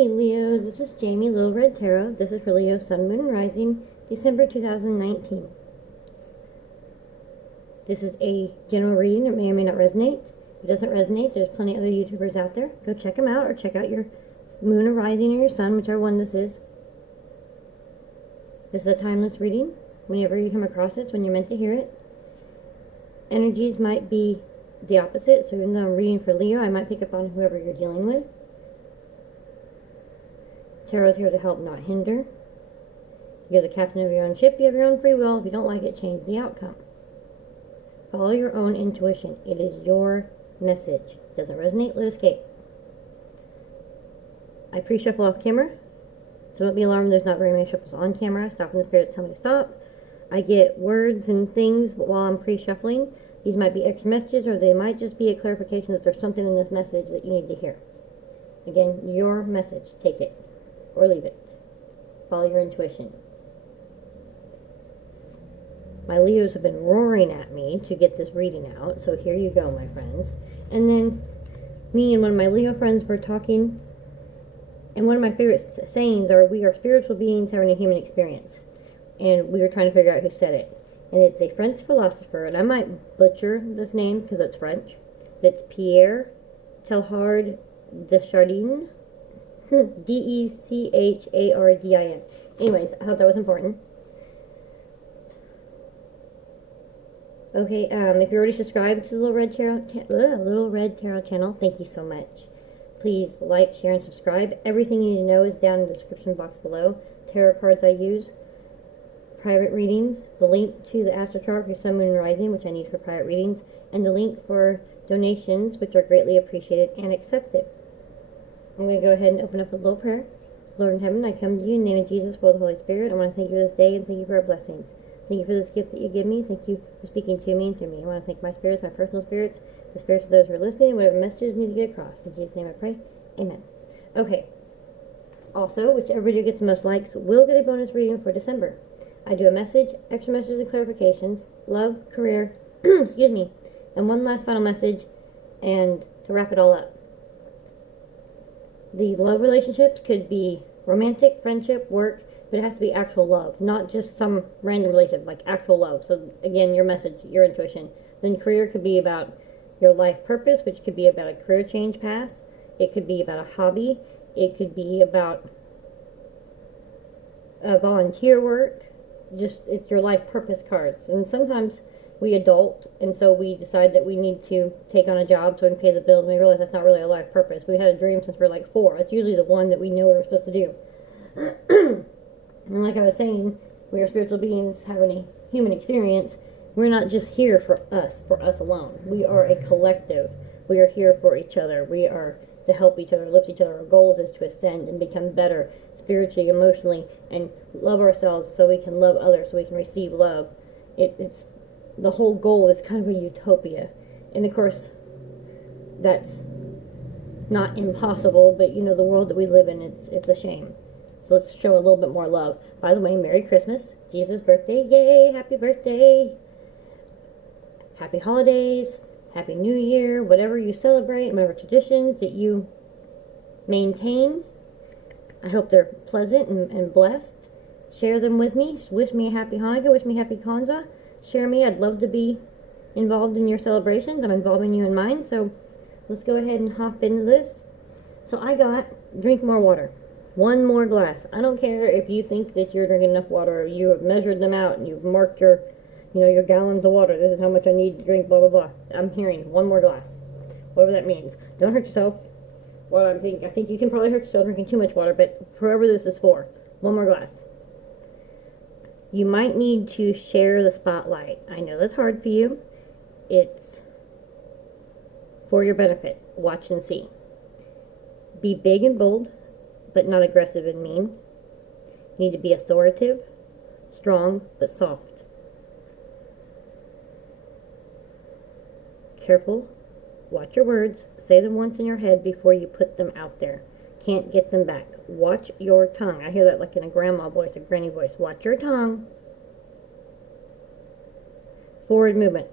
Hey Leo, this is Jamie, Little Red Tarot. This is for Leo, Sun, Moon, and Rising, December 2019. This is a general reading. It may or may not resonate. If it doesn't resonate, there's plenty of other YouTubers out there. Go check them out, or check out your Moon or Rising or your Sun, whichever one this is. This is a timeless reading. Whenever you come across it, it's when you're meant to hear it. Energies might be the opposite, so even though I'm reading for Leo, I might pick up on whoever you're dealing with. Tarot's here to help, not hinder. You're the captain of your own ship. You have your own free will. If you don't like it, change the outcome. Follow your own intuition. It is your message. Doesn't resonate, let it escape. I pre-shuffle off camera, so don't be alarmed. There's not very many shuffles on camera. Stop when the spirits tell me to stop. I get words and things while I'm pre-shuffling. These might be extra messages, or they might just be a clarification that there's something in this message that you need to hear. Again, your message. Take it or leave it. Follow your intuition. My Leos have been roaring at me to get this reading out, so here you go, my friends. And then me and one of my Leo friends were talking, and one of my favorite sayings are, we are spiritual beings having a human experience. And we were trying to figure out who said it. And it's a French philosopher, and I might butcher this name because it's French. It's Pierre Teilhard de Chardin. D-E-C-H-A-R-D-I-N. Anyways, I thought that was important. Okay, if you're already subscribed to the Little Red Tarot channel, thank you so much. Please like, share, and subscribe. Everything you need to know is down in the description box below. Tarot cards I use, private readings, the link to the astro chart for Sun, Moon, and Rising, which I need for private readings, and the link for donations, which are greatly appreciated and accepted. I'm going to go ahead and open up a little prayer. Lord in heaven, I come to you in the name of Jesus, full of the Holy Spirit. I want to thank you for this day, and thank you for our blessings. Thank you for this gift that you give me. Thank you for speaking to me and through me. I want to thank my spirits, my personal spirits, the spirits of those who are listening, whatever messages need to get across. In Jesus' name I pray. Amen. Okay. Also, whichever video gets the most likes will get a bonus reading for December. I do a message, extra messages and clarifications, love, career, excuse me, and one last final message, and to wrap it all up. The love relationships could be romantic, friendship, work, but it has to be actual love, not just some random relationship, like actual love. So again, your message, your intuition. Then career could be about your life purpose, which could be about a career change path. It could be about a hobby. It could be about volunteer work. Just, it's your life purpose cards. And sometimes we adult, and so we decide that we need to take on a job so we can pay the bills, and we realize that's not really a life purpose. We had a dream since we were like 4. It's usually the one that we know we're supposed to do. And like I was saying, we are spiritual beings having a human experience. We're not just here for us alone. We are a collective. We are here for each other. We are to help each other, lift each other. Our goal is to ascend and become better spiritually, emotionally, and love ourselves so we can love others, so we can receive love. It's the whole goal is kind of a utopia. And of course, that's not impossible, but you know, the world that we live in, it's a shame. So let's show a little bit more love. By the way, Merry Christmas. Jesus' birthday. Yay! Happy birthday. Happy holidays. Happy New Year. Whatever you celebrate, whatever traditions that you maintain, I hope they're pleasant and blessed. Share them with me. Wish me a happy Hanukkah. Wish me happy Kwanzaa. Share me. I'd love to be involved in your celebrations. I'm involving you in mine. So let's go ahead and hop into this. So I got drink more water. 1 more glass. I don't care if you think that you're drinking enough water, or you have measured them out and you've marked your, your gallons of water. This is how much I need to drink, blah, blah, blah. I'm hearing 1 more glass. Whatever that means. Don't hurt yourself. I think you can probably hurt yourself drinking too much water, but whoever this is for, 1 more glass. You might need to share the spotlight. I know that's hard for you. It's for your benefit. Watch and see. Be big and bold, but not aggressive and mean. You need to be authoritative, strong, but soft. Careful. Watch your words. Say them once in your head before you put them out there. Can't get them back. Watch your tongue. I hear that like in a grandma voice, a granny voice. Watch your tongue. Forward movement.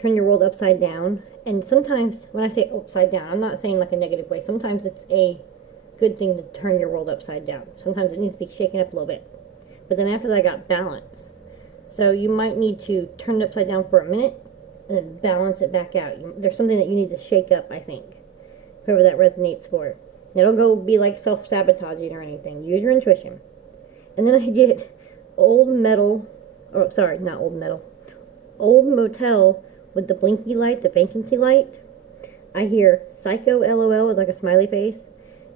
Turn your world upside down. And sometimes, when I say upside down, I'm not saying like a negative way. Sometimes it's a good thing to turn your world upside down. Sometimes it needs to be shaken up a little bit. But then after that, I got balance. So you might need to turn it upside down for a minute and then balance it back out. There's something that you need to shake up, I think. Whoever that resonates for. Now, don't go be like self-sabotaging or anything. Use your intuition. And then I get old metal, oh, sorry, not old metal. Old motel with the blinky light, the vacancy light. I hear psycho LOL with like a smiley face.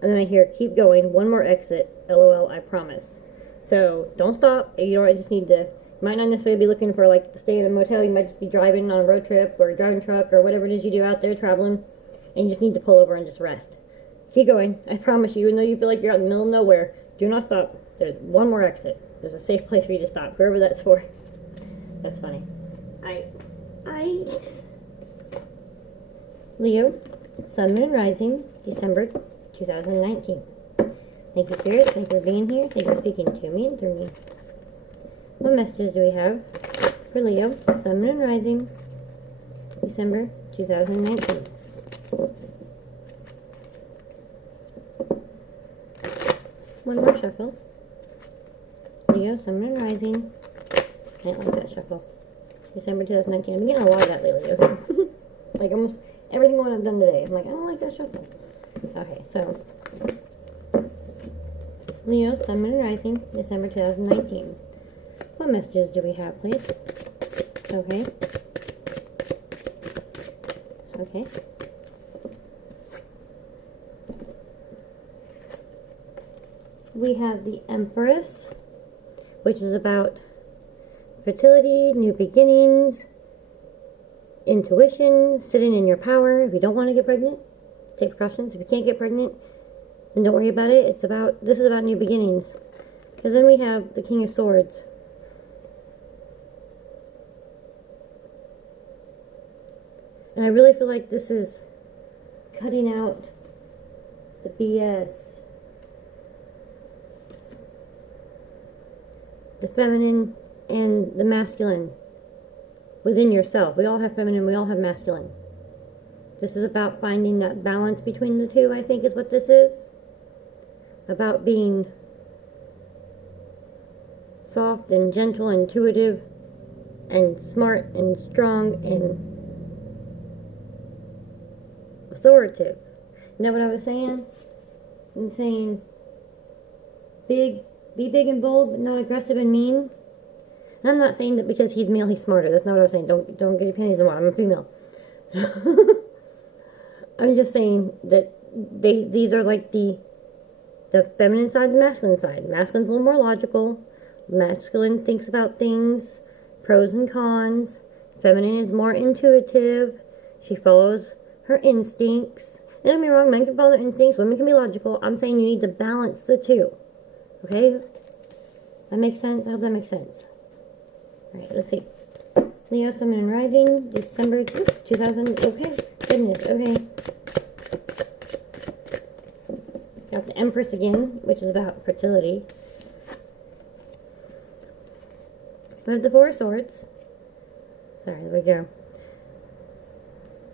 And then I hear keep going, one more exit, LOL, I promise. So don't stop. You don't just need to, you might not necessarily be looking for like to stay in a motel. You might just be driving on a road trip or driving a truck or whatever it is you do out there traveling. And you just need to pull over and just rest. Keep going. I promise you, even though you feel like you're out in the middle of nowhere, do not stop. There's one more exit. There's a safe place for you to stop, whoever that's for. That's funny. I Leo, Sun, Moon, and Rising, December 2019. Thank you, Spirit. Thank you for being here. Thank you for speaking to me and through me. What messages do we have for Leo, Sun, Moon, and Rising, December 2019? One more shuffle. Leo, Sun, Moon, and Rising. I don't like that shuffle. December 2019. I'm getting a lot of that lately, okay? Like almost every single one I've done today. I'm like, I don't like that shuffle. Okay, so Leo, Sun, Moon, and Rising, December 2019. What messages do we have, please? Okay. Okay. We have the Empress, which is about fertility, new beginnings, intuition, sitting in your power. If you don't want to get pregnant, take precautions. If you can't get pregnant, then don't worry about it. This is about new beginnings. Because then we have the King of Swords. And I really feel like this is cutting out the BS. The feminine and the masculine within yourself. We all have feminine, we all have masculine. This is about finding that balance between the two, I think is what this is. About being soft and gentle and intuitive and smart and strong and authoritative. You know what I was saying? I'm saying be big and bold, but not aggressive and mean. And I'm not saying that because he's male, he's smarter. That's not what I was saying. Don't get your panties in a wad. I'm a female. I'm just saying that these are like the feminine side, the masculine side. Masculine's a little more logical. Masculine thinks about things, pros and cons. Feminine is more intuitive. She follows her instincts. Don't get me wrong, men can follow their instincts, women can be logical. I'm saying you need to balance the two. Okay? That makes sense? I hope that makes sense. Alright, let's see. Leo, Sun, Moon, and Rising, December 2000. Okay, goodness, okay. Got the Empress again, which is about fertility. We have the Four of Swords. Sorry, there we go.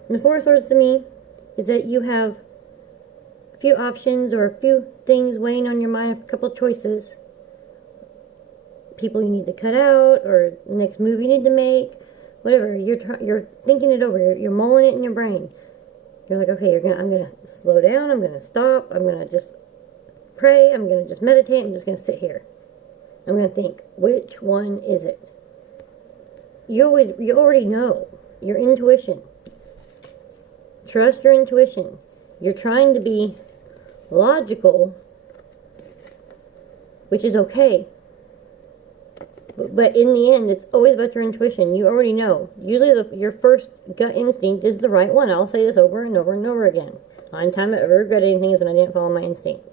And the Four of Swords to me is that you have a few options or a few things weighing on your mind, a couple choices. People you need to cut out, or next move you need to make, whatever. You're thinking it over. You're mulling it in your brain. You're like, okay, I'm gonna slow down. I'm gonna stop. I'm gonna just pray. I'm gonna just meditate. I'm just gonna sit here. I'm gonna think, which one is it? You already know your intuition. Trust your intuition. You're trying to be logical, which is okay. But in the end, it's always about your intuition. You already know. Usually your first gut instinct is the right one. I'll say this over and over and over again. The only time I ever regret anything is when I didn't follow my instinct.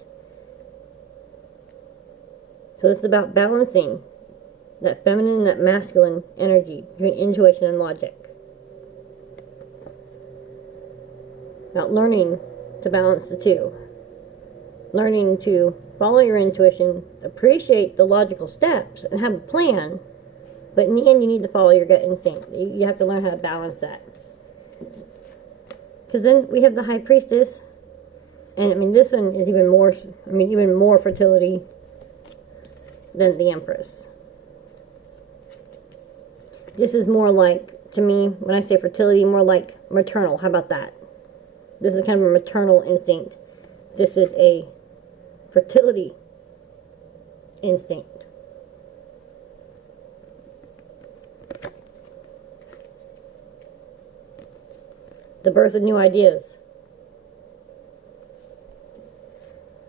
So this is about balancing that feminine and that masculine energy between intuition and logic. About learning to balance the two. Learning to follow your intuition, appreciate the logical steps, and have a plan. But in the end, you need to follow your gut instinct. You have to learn how to balance that. Because then we have the High Priestess, And I mean, this one is even more, even more fertility than the Empress. This is more like, to me, when I say fertility, more like maternal. How about that? This is kind of a maternal instinct. This is a fertility instinct. The birth of new ideas.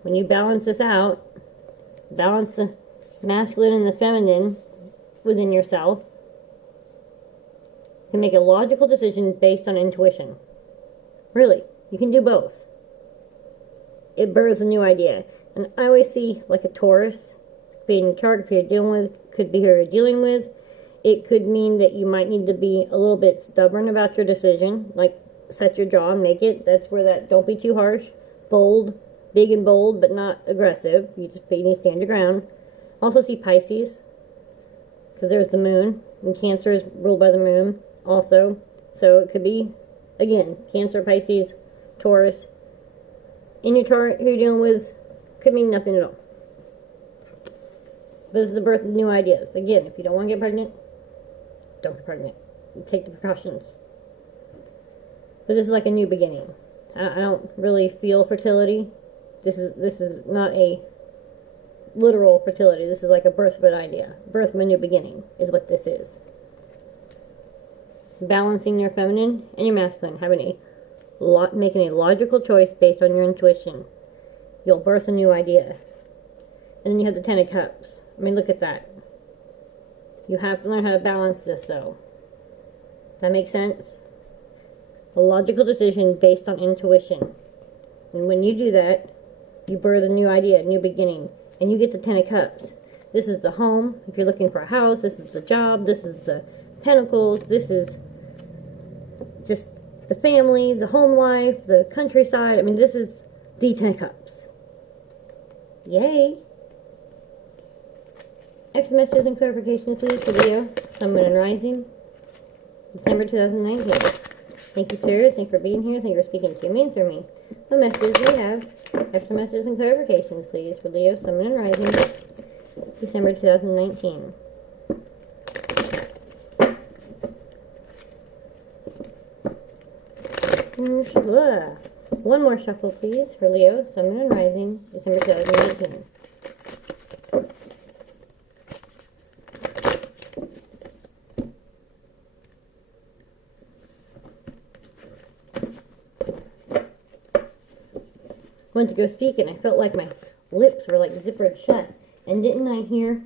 When you balance this out, balance the masculine and the feminine within yourself, you can make a logical decision based on intuition. Really, you can do both. It births a new idea. And I always see like a Taurus, being a chart, if you're dealing with, could be who you're dealing with. It could mean that you might need to be a little bit stubborn about your decision, like set your jaw and make it. That's where that, don't be too harsh, bold, big and bold, but not aggressive. You need to stand your ground. Also see Pisces, because there's the moon, and Cancer is ruled by the moon also. So it could be, again, Cancer, Pisces, Taurus. In your chart, who you're dealing with, could mean nothing at all. This is the birth of new ideas. Again, if you don't want to get pregnant, don't get pregnant. Take the precautions. But this is like a new beginning. I don't really feel fertility. This is not a literal fertility. This is like a birth of an idea. Birth of a new beginning is what this is. Balancing your feminine and your masculine. Making a logical choice based on your intuition. You'll birth a new idea. And then you have the Ten of Cups. I mean, look at that. You have to learn how to balance this, though. Does that make sense? A logical decision based on intuition. And when you do that, you birth a new idea, a new beginning. And you get the Ten of Cups. This is the home. If you're looking for a house, this is the job. This is the Pentacles. This is just the family, the home life, the countryside. I mean, this is the Ten of Cups. Yay! Extra messages and clarifications, please, for Leo, Sun, Moon, and Rising, December 2019. Thank you, Spirit. Thank you for being here. Thank you for speaking to me and through me. What messages do we have? Extra messages and clarifications, please, for Leo, Sun, Moon, and Rising, December 2019. One more shuffle, please, for Leo, Sun, Moon, and Rising, December 2019. Went to go speak and I felt like my lips were like zippered shut. And didn't I hear,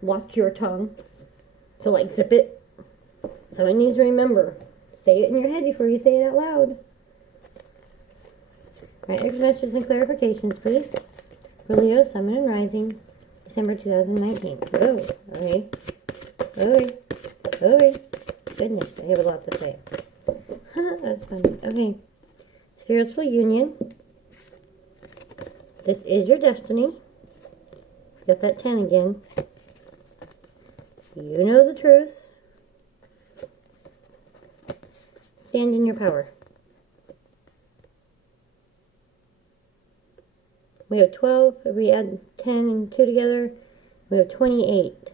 watch your tongue? So like zip it. Someone needs to remember, say it in your head before you say it out loud. Alright, extra messages and clarifications, please. For Leo, Sun, Moon, and Rising, December 2019. Oh, okay. Okay. Goodness, I have a lot to say. That's funny. Okay. Spiritual union. This is your destiny. Got that 10 again. You know the truth. Stand in your power. We have 12. If we add 10 and 2 together, we have 28.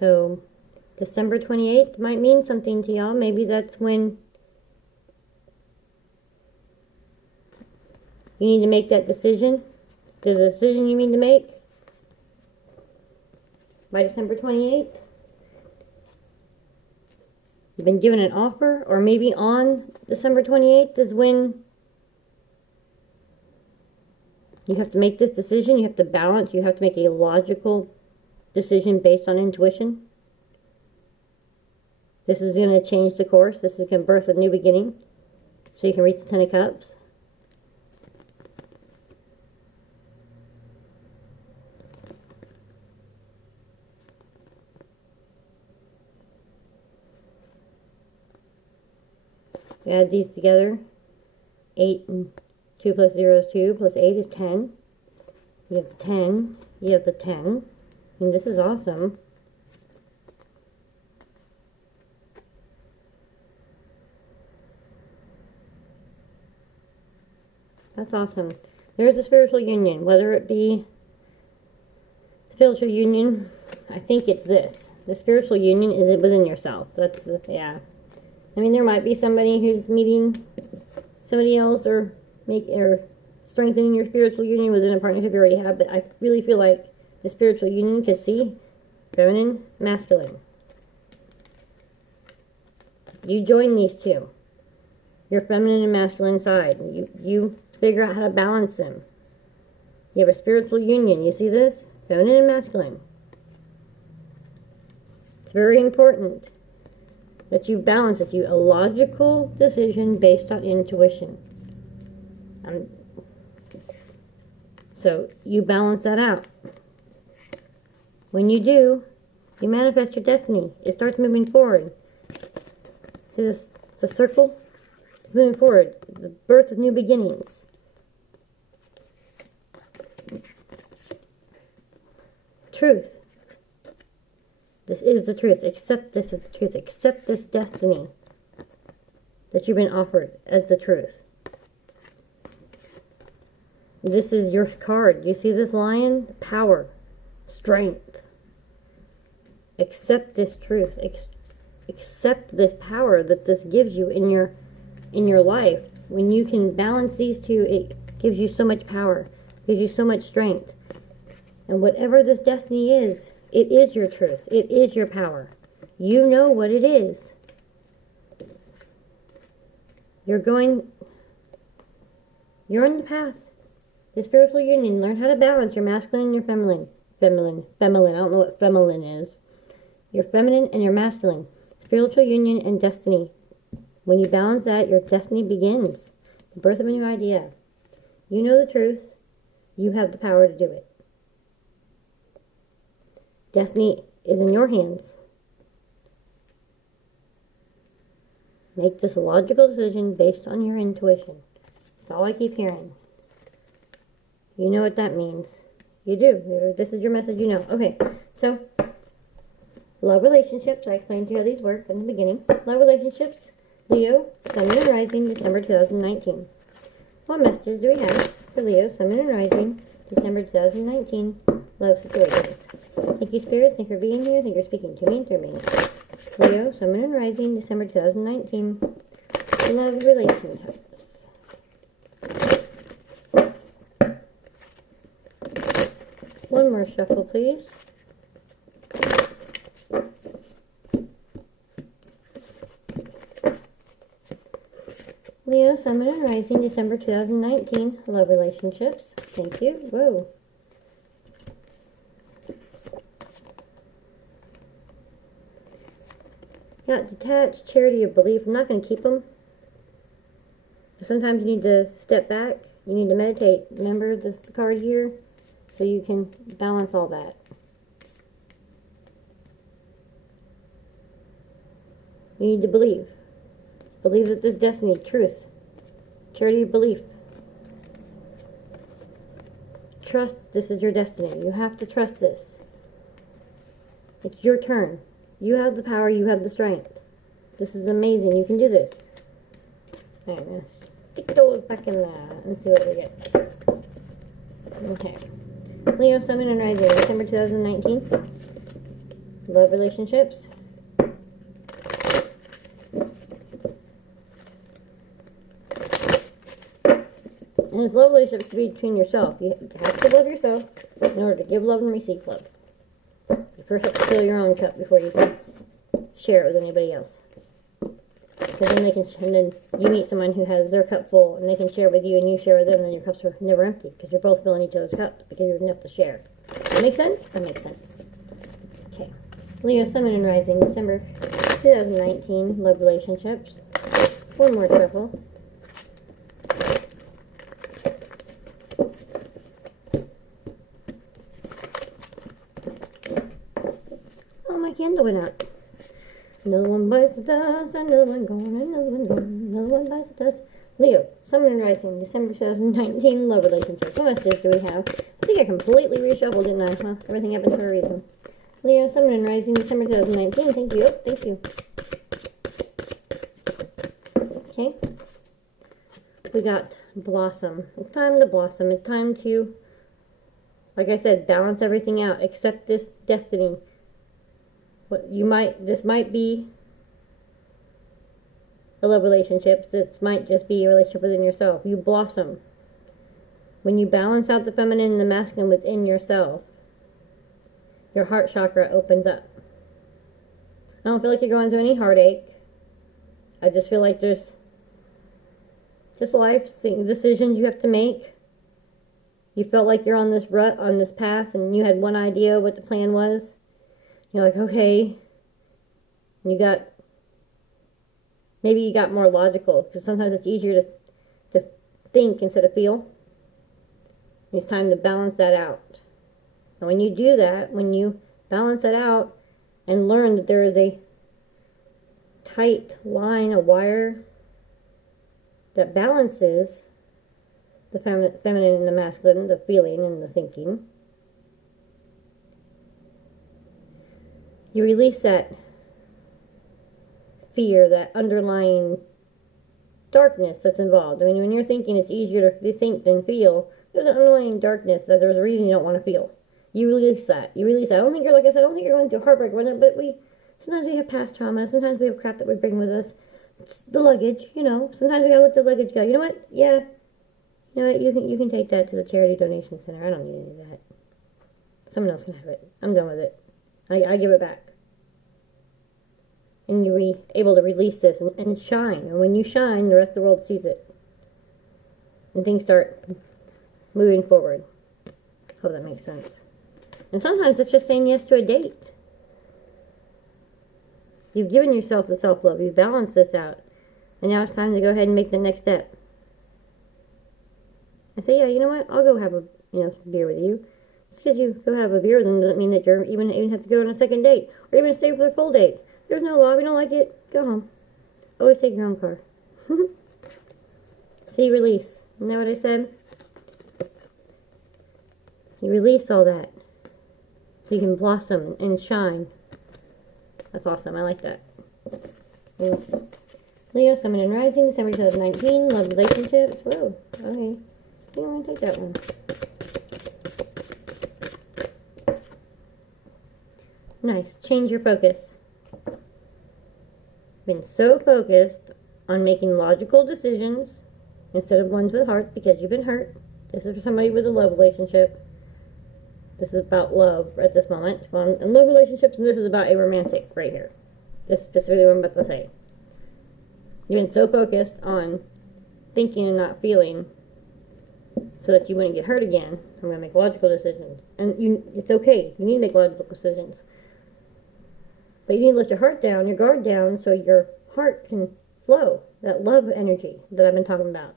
So, December 28th might mean something to y'all. Maybe that's when you need to make that decision. There's a decision you need to make by December 28th. You've been given an offer, or maybe on December 28th is when you have to make this decision. You have to balance. You have to make a logical decision based on intuition. This is going to change the course. This is going to birth a new beginning. So you can reach the Ten of Cups. Add these together. 8 and 2 plus 0 is 2, plus 8 is 10. You have 10. You have the 10. And this is awesome. That's awesome. There's a spiritual union, whether it be spiritual union, I think it's this. The spiritual union is within yourself. That's the, yeah. I mean, there might be somebody who's meeting somebody else or strengthening your spiritual union within a partnership you already have, but I really feel like the spiritual union could see feminine, masculine. You join these two. Your feminine and masculine side. You figure out how to balance them. You have a spiritual union. You see this? Feminine and masculine. It's very important that you balance it. A logical decision based on intuition. So you balance that out. When you do, you manifest your destiny. It starts moving forward. See this? The circle? Moving forward. The birth of new beginnings. Truth. This is the truth. Accept this as the truth. Accept this destiny that you've been offered as the truth. This is your card. You see this lion? Power. Strength. Accept this truth. Accept this power that this gives you in your life. When you can balance these two, it gives you so much power. Gives you so much strength. And whatever this destiny is, it is your truth. It is your power. You know what it is. You're on the path. The spiritual union. Learn how to balance your masculine and your feminine. Feminine. I don't know what feminine is. Your feminine and your masculine. Spiritual union and destiny. When you balance that, your destiny begins. The birth of a new idea. You know the truth. You have the power to do it. Destiny is in your hands. Make this logical decision based on your intuition. That's all I keep hearing. You know what that means. You do. This is your message, you know. Okay, so love relationships. I explained to you how these work in the beginning. Love relationships. Leo, Sun, Moon, and Rising, December 2019. What messages do we have for Leo, Sun, Moon, and Rising, December 2019? Love situations. Thank you, Spirit. Thank you for being here. Thank you for speaking to me and through me. Leo, Sun, Moon, and Rising, December 2019. Love relationships. One more shuffle, please. Leo, Sun, Moon, and Rising, December 2019. Love relationships. Thank you. Whoa. Got detached, charity, or belief. I'm not going to keep them. Sometimes you need to step back. You need to meditate. Remember this card here? So you can balance all that. You need to believe. Believe that this destiny, truth, charity, belief. Trust this is your destiny. You have to trust this. It's your turn. You have the power. You have the strength. This is amazing. You can do this. Alright, now stick those back in there and see what we get. Okay. Leo, Sun, Moon, and Rising, December 2019. Love relationships. And it's love relationships to be between yourself. You have to love yourself in order to give love and receive love. You first have to fill your own cup before you can share it with anybody else. Because then you meet someone who has their cup full, and they can share with you, and you share with them, and then your cups are never empty, because you're both filling each other's cups, because you have enough to share. That make sense? That makes sense. Okay. Leo, Sun, Moon, and Rising, December 2019, love relationships. One more shuffle. Oh, my candle went out. Another one bites the dust, another one gone, another one gone, another one bites the dust. Leo, Sun, Moon, and Rising, December 2019, love relationships. What messages do we have? I think I completely reshuffled, didn't I? Huh? Everything happened for a reason. Leo, Sun, Moon, and Rising, December 2019. Thank you. Oh, thank you. Okay. We got blossom. It's time to blossom. It's time to, like I said, balance everything out. Accept this destiny. This might be a love relationship. This might just be a relationship within yourself. You blossom. When you balance out the feminine and the masculine within yourself, your heart chakra opens up. I don't feel like you're going through any heartache. I just feel like there's just life decisions you have to make. You felt like you're on this rut, on this path, and you had one idea what the plan was. You're like, okay. Maybe you got more logical, because sometimes it's easier to think instead of feel. It's time to balance that out. And when you do that, when you balance that out and learn that there is a tight line, a wire that balances the feminine and the masculine, the feeling and the thinking, you release that fear, that underlying darkness that's involved. I mean, when you're thinking, it's easier to think than feel. There's an underlying darkness that there's a reason you don't want to feel. You release that. I don't think you're, like I said, I don't think you're going through heartbreak, but sometimes we have past trauma. Sometimes we have crap that we bring with us. It's the luggage, Sometimes we gotta let the luggage go. You know what? Yeah. You know what? You can take that to the charity donation center. I don't need any of that. Someone else can have it. I'm done with it. I give it back. And you're able to release this and shine. And when you shine, the rest of the world sees it. And things start moving forward. Hope that makes sense. And sometimes it's just saying yes to a date. You've given yourself the self-love. You've balanced this out. And now it's time to go ahead and make the next step. I say, yeah, you know what? I'll go have a beer with you. Just because you go have a beer with them doesn't mean that you're even have to go on a second date. Or even stay for a full date. There's no law. If you don't like it, go home. Always take your own car. See, release. Isn't that what I said? You release all that. So you can blossom and shine. That's awesome. I like that. Leo, Sun, Moon, and Rising, December 2019. Love relationships. Whoa. Okay. I think I'm going to take that one. Nice. Change your focus. Been so focused on making logical decisions instead of ones with hearts because you've been hurt. This is for somebody with a love relationship. This is about love at this moment. And love relationships, and this is about a romantic right here. This is specifically what I'm about to say. You've been so focused on thinking and not feeling so that you wouldn't get hurt again. I'm going to make logical decisions. And it's okay. You need to make logical decisions. But you need to let your heart down, your guard down, so your heart can flow. That love energy that I've been talking about.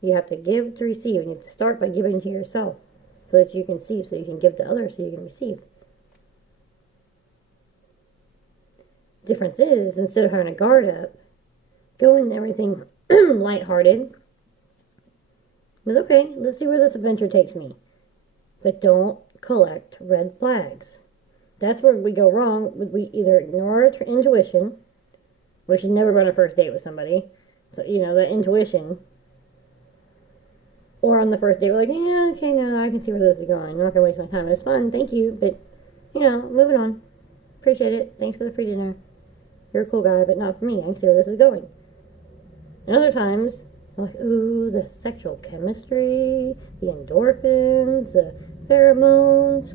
You have to give to receive, and you have to start by giving to yourself so that you can see, so you can give to others, so you can receive. Difference is, instead of having a guard up, go in everything lighthearted. But okay, let's see where this adventure takes me. But don't collect red flags. That's where we go wrong. We either ignore our intuition. We should never run a first date with somebody. So, that intuition. Or on the first date, we're like, yeah, okay, no, I can see where this is going. I'm not going to waste my time. It's fun, thank you. But, moving on. Appreciate it. Thanks for the free dinner. You're a cool guy, but not for me. I can see where this is going. And other times, we're like, ooh, the sexual chemistry, the endorphins, the pheromones,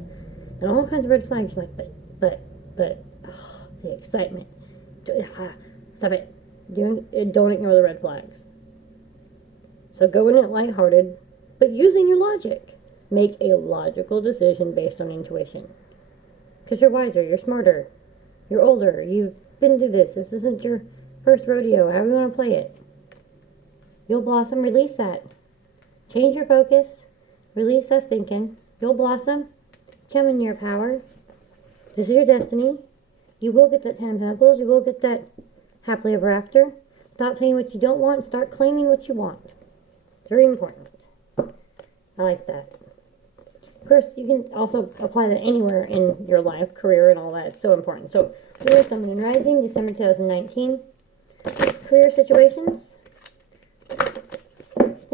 and all kinds of red flags. You're like, but, the excitement. Stop it. Don't ignore the red flags. So go in it lighthearted, but using your logic. Make a logical decision based on intuition. Because you're wiser, you're smarter, you're older, you've been through this. This isn't your first rodeo, however you want to play it. You'll blossom, release that. Change your focus, release that thinking. You'll blossom, come in your power. This is your destiny. You will get that 10 of Pentacles, you will get that happily ever after. Stop saying what you don't want, start claiming what you want. It's very important. I like that. Of course, you can also apply that anywhere in your life, career, and all that. It's so important. So, Leo, Sun, Moon, and Rising, December 2019. Career situations.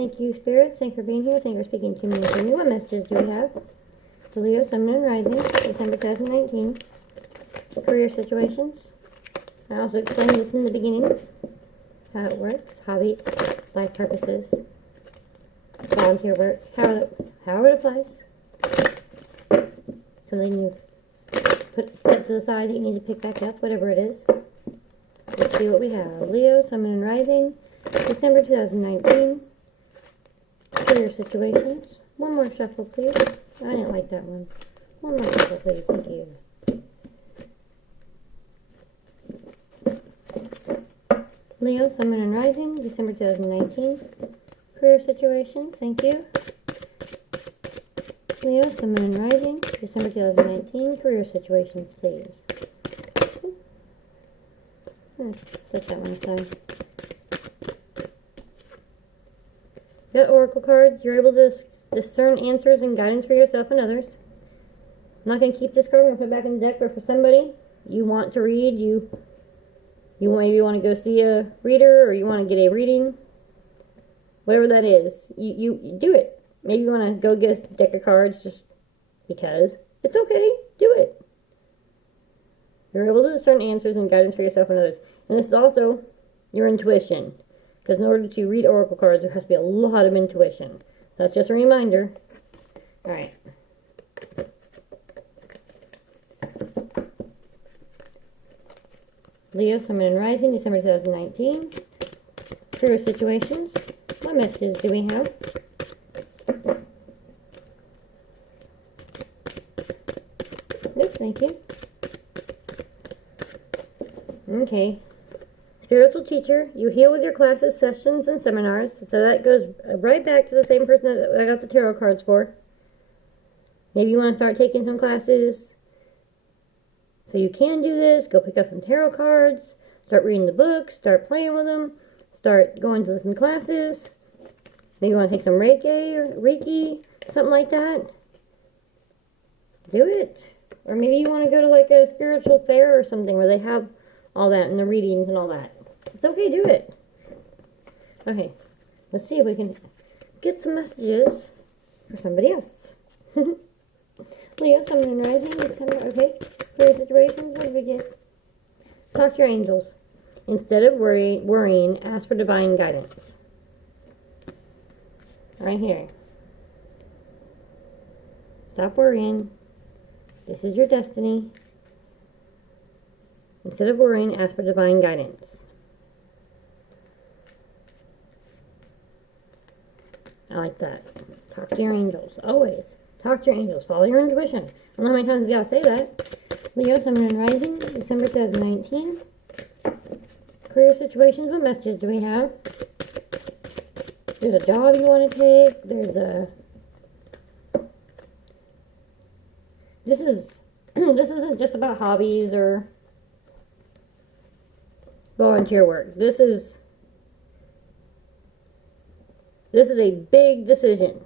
Thank you, spirits. Thanks for being here. Thank you for speaking to me and to me. What messages do we have? For Leo, Sun, Moon, and Rising, December 2019. Career situations. I also explained this in the beginning. How it works. Hobbies. Life purposes. Volunteer work. How it applies. So then you set to the side that you need to pick back up, whatever it is. Let's see what we have. Leo, Sun, Moon, and Rising, December 2019. Career situations. One more shuffle, please. I didn't like that one. One more shuffle, please. Thank you. Leo, Sun, Moon, and Rising, December 2019. Career situations. Thank you. Leo, Sun, Moon, and Rising, December 2019. Career situations, please. Set that one aside. Got oracle cards. You're able to discern answers and guidance for yourself and others. I'm not going to keep this card. I'm going to put it back in the deck. But for somebody you want to read, you maybe want to go see a reader, or you want to get a reading, whatever that is, you do it. Maybe you want to go get a deck of cards just because. It's okay. Do it. You're able to discern answers and guidance for yourself and others. And this is also your intuition. Because in order to read oracle cards, there has to be a lot of intuition. That's just a reminder. Alright. Leo, Sun, Moon, and Rising, December 2019. Career situations. What messages do we have? Yes, thank you. Okay. Spiritual teacher, you heal with your classes, sessions, and seminars. So that goes right back to the same person that I got the tarot cards for. Maybe you want to start taking some classes. So you can do this. Go pick up some tarot cards. Start reading the books. Start playing with them. Start going to some classes. Maybe you want to take some Reiki, something like that. Do it. Or maybe you want to go to like a spiritual fair or something where they have all that and the readings and all that. It's okay, do it. Okay, let's see if we can get some messages for somebody else. Leo, Sun, Moon, and Rising, December, okay. Career situations, what did we get? Talk to your angels. Instead of worrying, ask for divine guidance. Right here. Stop worrying. This is your destiny. Instead of worrying, ask for divine guidance. I like that. Talk to your angels. Always. Talk to your angels. Follow your intuition. I don't know how many times you gotta say that. Leo, Sun, Moon, and Rising, December 2019. Career situations. What messages do we have? There's a job you want to take. There's a... This isn't just about hobbies or volunteer work. This is a big decision.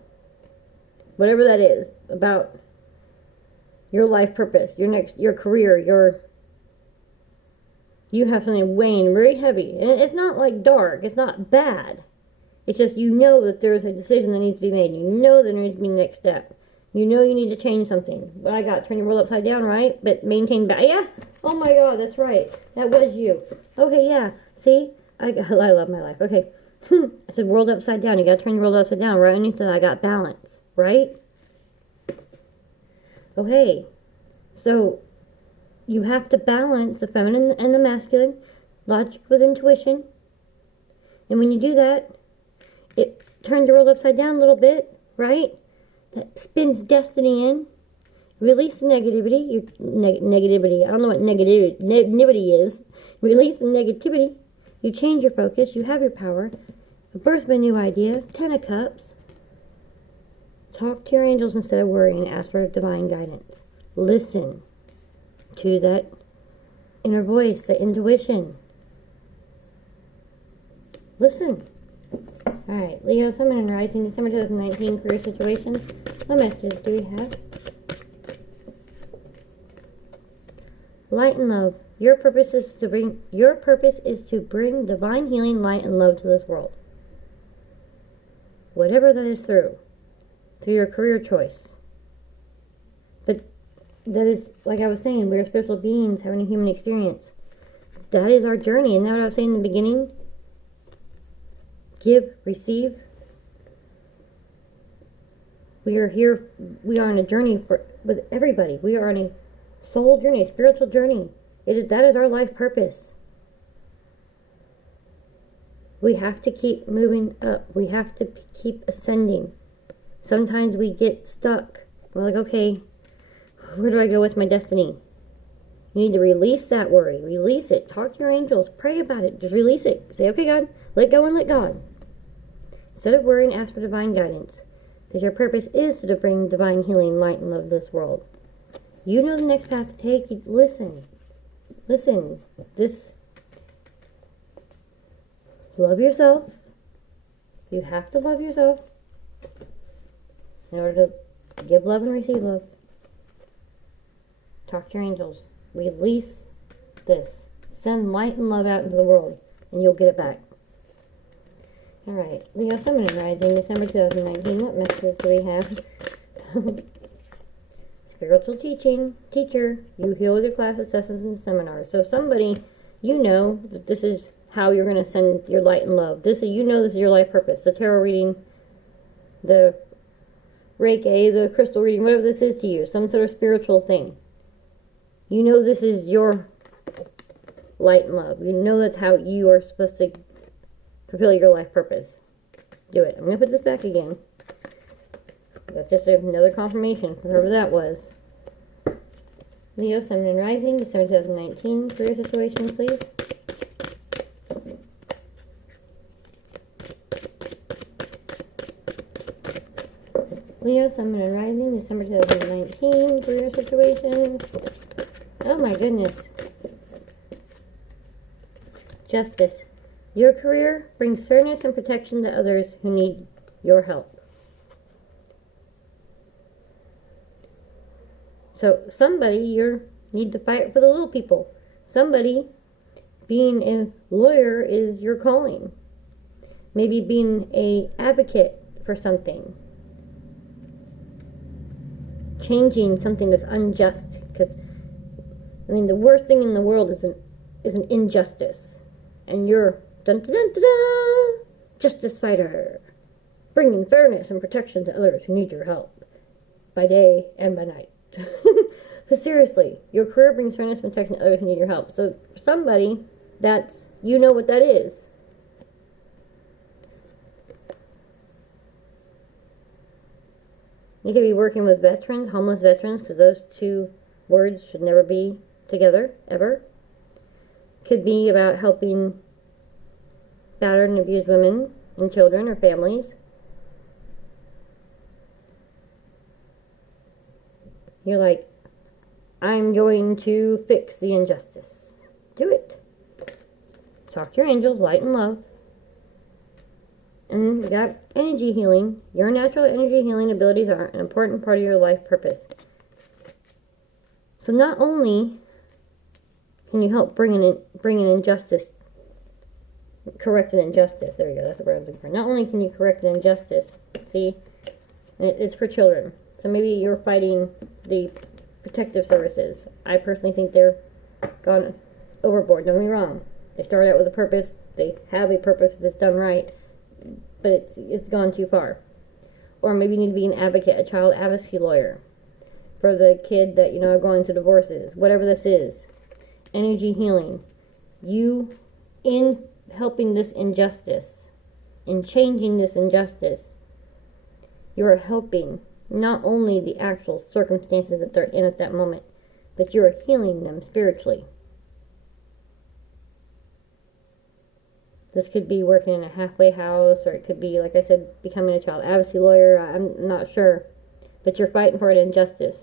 Whatever that is, about your life purpose, your career, you have something weighing very heavy. And it's not like dark, it's not bad. It's just you know that there's a decision that needs to be made. You know there needs to be the next step. You know you need to change something. But I got turn your world upside down, right? But maintain back. Yeah. Oh my God, that's right. That was you. Okay, yeah. See? I love my life. Okay. I said world upside down. You got to turn your world upside down. Right underneath that, I got balance. Right? Okay. So, you have to balance the feminine and the masculine. Logic with intuition. And when you do that, it turns your world upside down a little bit. Right? That spins destiny in. Release the negativity. Negativity. I don't know what negativity is. Release the negativity. You change your focus. You have your power. Birth a new idea. 10 of Cups. Talk to your angels instead of worrying. Ask for divine guidance. Listen to that inner voice, the intuition. Listen. Alright, Leo, Sun, Moon, and Rising, December 2019, career situations. What messages do we have? Light and love. Your purpose is to bring divine healing, light, and love to this world. whatever that is through your career choice. But that is, like I was saying, we're spiritual beings having a human experience. That is our journey. And that's what I was saying in the beginning. Give, receive. We are here, we are on a journey with everybody. We are on a soul journey, a spiritual journey. That is our life purpose. We have to keep moving up. We have to keep ascending. Sometimes we get stuck. We're like, okay, where do I go with my destiny? You need to release that worry. Release it. Talk to your angels. Pray about it. Just release it. Say, okay, God, let go and let God. Instead of worrying, ask for divine guidance. Because your purpose is to bring divine healing, light, and love to this world. You know the next path to take. Listen. Listen. Love yourself. You have to love yourself in order to give love and receive love. Talk to your angels. Release this. Send light and love out into the world, and you'll get it back. Alright, Leo, Sun, Moon, and Rising, December 2019. What messages do we have? Spiritual teaching. Teacher, you heal with your classes, sessions, and seminars. So somebody, you know that this is how you're going to send your light and love. You know this is your life purpose. The tarot reading, the Reiki, the crystal reading, whatever this is to you. Some sort of spiritual thing. You know this is your light and love. You know that's how you are supposed to fulfill your life purpose. Do it. I'm going to put this back again. That's just another confirmation for whoever that was. Leo, Sun, Moon, and Rising, December 2019. Career situation, please. Leo, Sun, Moon, and Rising, December 2019. Career situations. Oh my goodness. Justice. Your career brings fairness and protection to others who need your help. So somebody, you need to fight for the little people. Somebody, being a lawyer is your calling. Maybe being an advocate for something. Changing something that's unjust. Because, I mean, the worst thing in the world is an injustice. And you're, dun dun dun dun dun, justice fighter. Bringing fairness and protection to others who need your help. By day and by night. But seriously, your career brings fairness and protection to others who need your help. So somebody, you know what that is. You could be working with veterans, homeless veterans, because those two words should never be together, ever. Could be about helping battered and abused women and children or families. You're like, I'm going to fix the injustice. Do it. Talk to your angels, light and love. And you got energy healing. Your natural energy healing abilities are an important part of your life purpose. So not only can you help bring an injustice, correct an injustice. There we go. That's what we're looking for. Not only can you correct an injustice, see, and it's for children. So maybe you're fighting the protective services. I personally think they're gone overboard. Don't get me wrong. They start out with a purpose. They have a purpose if it's done right. But it's gone too far. Or maybe you need to be an advocate, a child advocacy lawyer for the kid that, are going through divorces. Whatever this is. Energy healing. You, in helping this injustice, in changing this injustice, you are helping not only the actual circumstances that they're in at that moment, but you are healing them spiritually. This could be working in a halfway house, or it could be, like I said, becoming a child advocacy lawyer. I'm not sure. But you're fighting for an injustice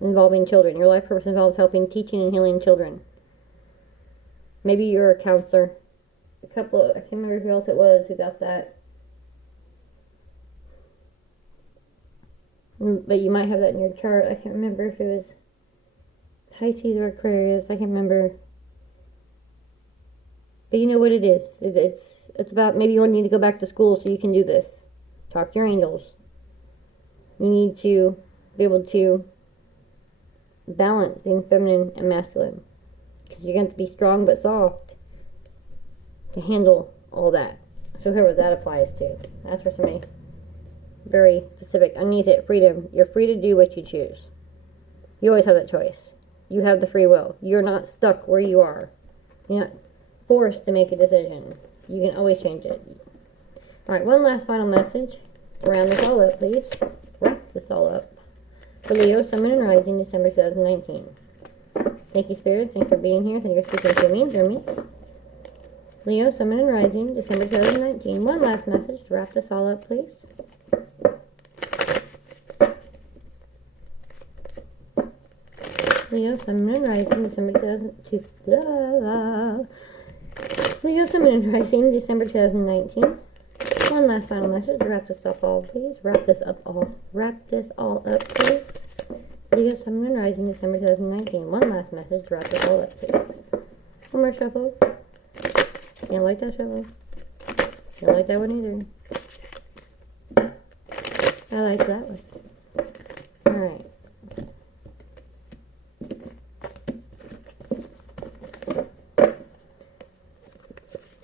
involving children. Your life purpose involves helping, teaching, and healing children. Maybe you're a counselor. I can't remember who else it was who got that. But you might have that in your chart. I can't remember if it was Pisces or Aquarius. I can't remember. But you know what it is. It's It's about maybe you need to go back to school so you can do this. Talk to your angels. You need to be able to balance being feminine and masculine. Because you're going to be strong but soft to handle all that. So whoever that applies to. That's for somebody very specific. Underneath it, freedom. You're free to do what you choose. You always have that choice. You have the free will. You're not stuck where you are. You're not forced to make a decision. You can always change it. Alright, one last final message. Round this all up, please. Wrap this all up. For Leo, Sun, Moon, and Rising, December 2019. Thank you, Spirits. Thanks for being here. Thank you for speaking to me and through me. Leo, Sun, Moon, and Rising, December 2019. One last message to wrap this all up, please. Leo, Sun, Moon, and Rising, December 2019. Leo, Sun, Moon, and Rising, December 2019. One last final message to wrap this up all, please. Wrap this all up, please. Leo, Sun, Moon, and Rising, December 2019. One last message to wrap this all up, please. One more shuffle. Can't like that shuffle. Can't like that one either. I like that one. Alright.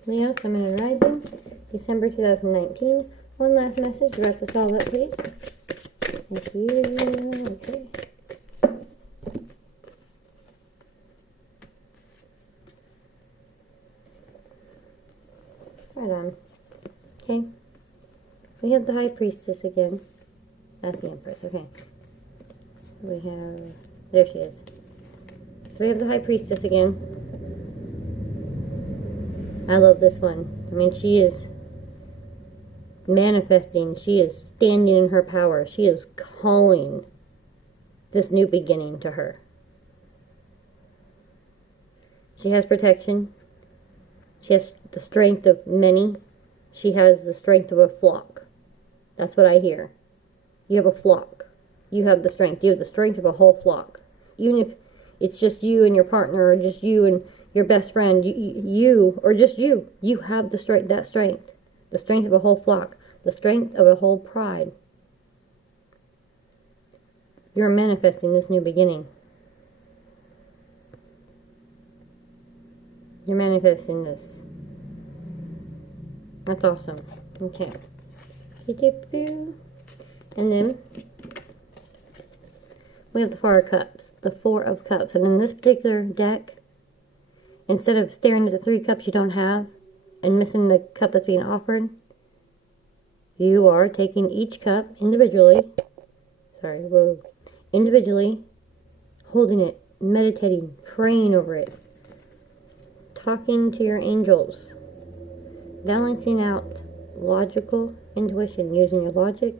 Leo, Sun, Moon, and Rising, December 2019. One last message to wrap this all up, please. Thank you. Okay. Right on. Okay. We have the High Priestess again. That's the Empress. Okay. We have... There she is. So we have the High Priestess again. I love this one. I mean, she is manifesting. She is standing in her power. She is calling this new beginning to her. She has protection. She has the strength of many. She has the strength of a flock. That's what I hear. You have a flock. You have the strength. You have the strength of a whole flock. Even if it's just you and your partner, or just you and your best friend, you or just you have the strength, the strength of a whole flock, the strength of a whole pride. You're manifesting this new beginning. You're manifesting this. That's awesome. Okay. And then we have the Four of Cups. The Four of Cups. And in this particular deck, instead of staring at the 3 cups you don't have and missing the cup that's being offered, you are taking each cup individually, individually, holding it, meditating, praying over it, talking to your angels, balancing out logical intuition, using your logic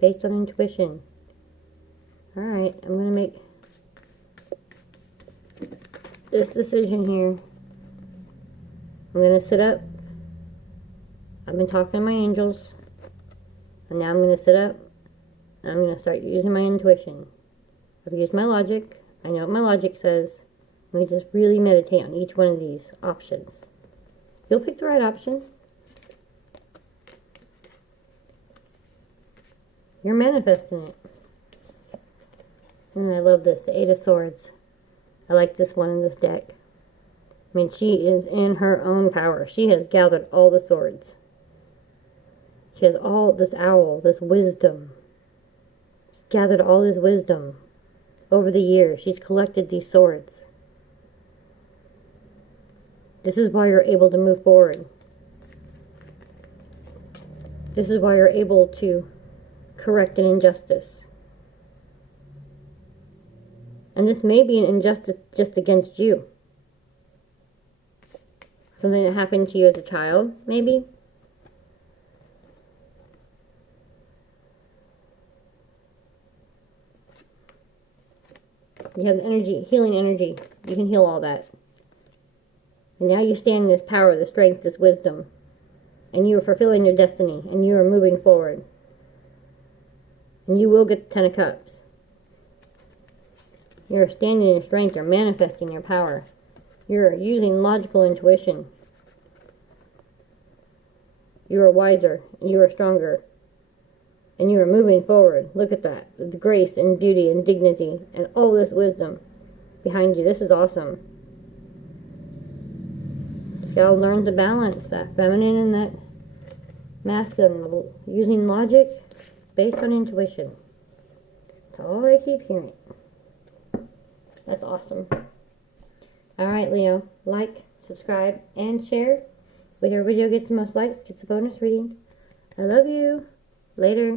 based on intuition. Alright, I'm going to make this decision here. I'm going to sit up. I've been talking to my angels. And now I'm going to sit up. And I'm going to start using my intuition. I've used my logic. I know what my logic says. Let me just really meditate on each one of these options. You'll pick the right option. You're manifesting it. And I love this, the 8 of Swords. I like this one in this deck. I mean, she is in her own power. She has gathered all the swords. She has all this owl, this wisdom. She's gathered all this wisdom over the years. She's collected these swords. This is why you're able to move forward. This is why you're able to correct an injustice. And this may be an injustice just against you. Something that happened to you as a child, maybe. You have the energy, healing energy. You can heal all that. And now you stand in this power, this strength, this wisdom. And you are fulfilling your destiny. And you are moving forward. And you will get the 10 of Cups. You're standing in your strength. You're manifesting your power. You're using logical intuition. You are wiser. You are stronger. And you are moving forward. Look at that. With grace and beauty and dignity and all this wisdom behind you. This is awesome. Just gotta learn to balance that feminine and that masculine. Using logic based on intuition. That's all I keep hearing. That's awesome. Alright, Leo. Like, subscribe, and share. Whichever video gets the most likes gets a bonus reading. I love you. Later.